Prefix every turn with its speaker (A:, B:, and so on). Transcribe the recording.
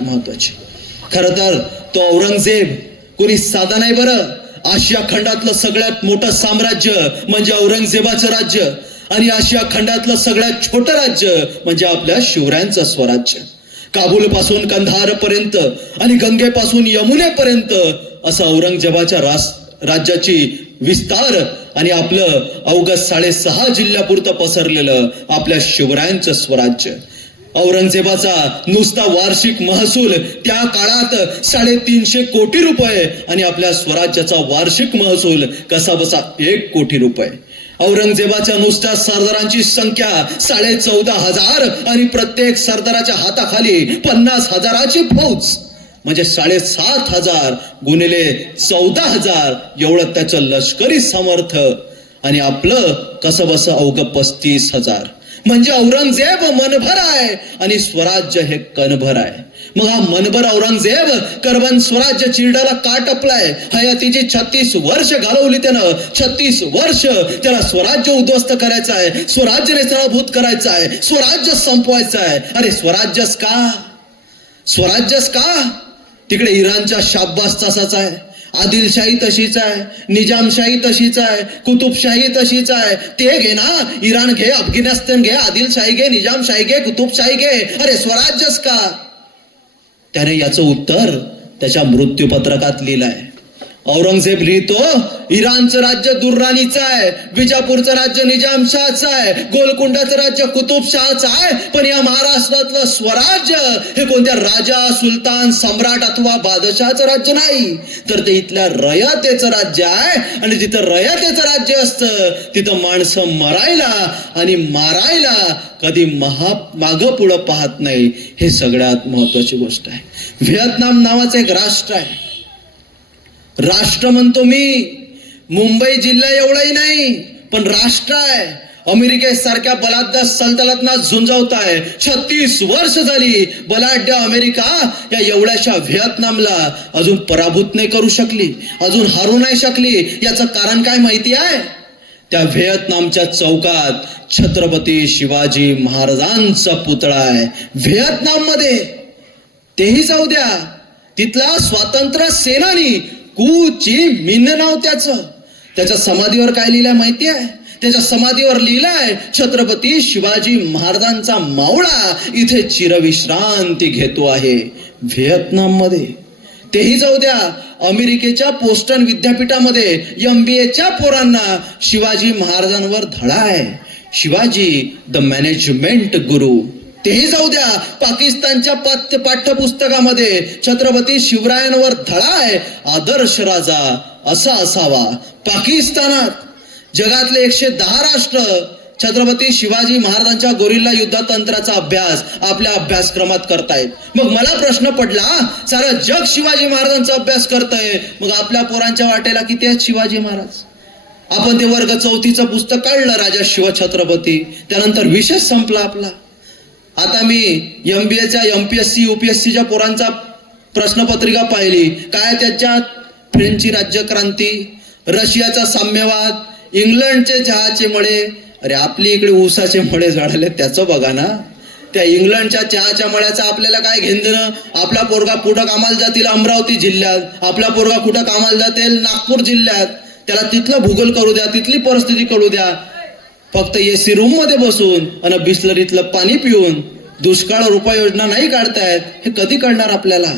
A: सगळ्यात महत्वाची. खर तर तो औरंगजेब कोणी साधा नाही बरं. आशिया खंडातलं सगळ्यात मोठं साम्राज्य म्हणजे औरंगजेबाचं राज्य. आणि आशिया खंडातलं सगळ्यात छोटं राज्य म्हणजे आपल्या शिवरायांचं स्वराज्य. काबूल पासून कंधार पर्यंत आणि गंगेपासून यमुनेपर्यंत असं औरंगजेबाच्या रास राज्याची विस्तार आणि आपलं अवघ साडेसहा जिल्ह्यापुरतं पसरलेलं आपल्या शिवरायांचं स्वराज्य. औरंगजेबाचा नुसता वार्षिक महसूल त्या काळात साडेतीनशे कोटी रुपये आणि आपल्या स्वराज्याचा वार्षिक महसूल कसा बसा एक कोटी रुपये. औरंगजेबाच्या नुसत्या सरदारांची संख्या साडे चौदा हजार आणि प्रत्येक सरदाराच्या हाताखाली पन्नास हजाराची फौज. म्हणजे साडेसात हजार गुणिले चौदा हजार एवढं त्याचं लष्करी समर्थ आणि आपलं कसं बस अवघं पस्तीस हजार. म्हणजे औरंगजेब मनभर आहे आणि स्वराज्य हे कणभर आहे. मग हा मनभर औरंगजेब करबन स्वराज्य चिरडाला का टपलाय हयातीची छत्तीस वर्ष घालवली त्यानं. छत्तीस वर्ष त्याला स्वराज्य उद्ध्वस्त करायचं आहे. स्वराज्य निसळभूत करायचं आहे. स्वराज्य संपवायचं आहे. अरे स्वराज्यच का? स्वराज्यच का? तिकडे इराणच्या शाब्बास तसाच आहे. आदिलशाही तशीच आहे निजामशाही तशीच आहे कुतुबशाही तशीच आहे. ते घे ना इराण घे अफगाणिस्तान घे आदिलशाही घे निजामशाही घे कुतुबशाही घे. अरे स्वराज्यच का? त्याने याचं उत्तर त्याच्या मृत्यूपत्रकात लिहिलंय. औरंगजेब लिहितो इराणचं राज्य दुर्राणीचं आहे विजापूरचं राज्य निजामशहाचं आहे गोलकुंडाचं राज्य कुतुबशहाचं आहे पण या महाराष्ट्रातलं स्वराज्य हे कोणत्या राजा सुलतान सम्राट अथवा बादशाहचं राज्य नाही. तर ते इथल्या रयतेचं राज्य आहे आणि जिथं रयतेचं राज्य असतं तिथं माणसं मरायला आणि मारायला कधी महा माग पुढं पाहत नाही. हे सगळ्यात महत्वाची गोष्ट आहे. व्हिएतनाम नावाचं एक राष्ट्र आहे. राष्ट्र म्हणतो मी. मुंबई जिल्हा एवढाही नाही पण राष्ट्र आहे. अमेरिकेसारख्या बलाढ्य सल्तनतना झुंजावत आहे छत्तीस वर्ष झाली बलाढ्य अमेरिका या एवढ्याशा व्हिएतनामला अजून पराभूत नाही करू शकली अजून हारू नाही शकली. याचं कारण काय माहिती आहे? त्या व्हिएतनामच्या चौकात छत्रपती शिवाजी महाराजांचा पुतळा आहे. व्हिएतनाममध्ये तेही जाऊ द्या. तिथला स्वातंत्र्य सेनानी कुची मिन नाव त्याचं. त्याच्या समाधीवर काय लिहिलंय माहिती आहे? त्याच्या समाधीवर लिहिलाय छत्रपती शिवाजी महाराजांचा मावळा इथे चिरविश्रांती घेतो आहे व्हिएतनाममध्ये तेही जाऊ द्या अमेरिकेच्या पोस्टन विद्यापीठामध्ये एम बी एच्या पोरांना शिवाजी महाराजांवर धडा आहे. शिवाजी द मॅनेजमेंट गुरु. तेही जाऊ द्या. पाकिस्तानच्या पाठ्य पाठ्यपुस्तकामध्ये छत्रपती शिवरायांवर धडा आहे. आदर्श राजा असा असावा. पाकिस्तानात जगातले एकशे दहा राष्ट्र छत्रपती शिवाजी महाराजांच्या गोरिल्ला युद्धतंत्राचा अभ्यास आपल्या अभ्यासक्रमात करतायत. मग मला प्रश्न पडला सारं जग शिवाजी महाराजांचा अभ्यास करतंय. मग आपल्या पोरांच्या वाटेला किती आहेत शिवाजी महाराज? आपण ते वर्ग चौथीचं पुस्तक काढलं राजा शिवछत्रपती. त्यानंतर विशेष संपला आपला. आता मी एम बी एच्या M P S C U P S सीच्या पोरांचा प्रश्नपत्रिका पाहिली. काय त्याच्यात? फ्रेंचची राज्यक्रांती रशियाचा साम्यवाद इंग्लंडचे चहाचे मळे. अरे आपली इकडे ऊसाचे मळे झाडाले त्याचं बघा ना. त्या इंग्लंडच्या चहाच्या मळ्याचं आपल्याला काय घेणं आपला पोरगा कुठं कामाला जातील अमरावती जिल्ह्यात. आपला पोरगा कुठं कामाला जातील? नागपूर जिल्ह्यात. त्याला तिथलं भूगोल करू द्या तिथली परिस्थिती करू द्या. फक्त एसी रूममध्ये बसून आणि बिस्लरीतलं पाणी पिऊन दुष्काळ उपाययोजना नाही काढतायत हे कधी कळणार आपल्याला?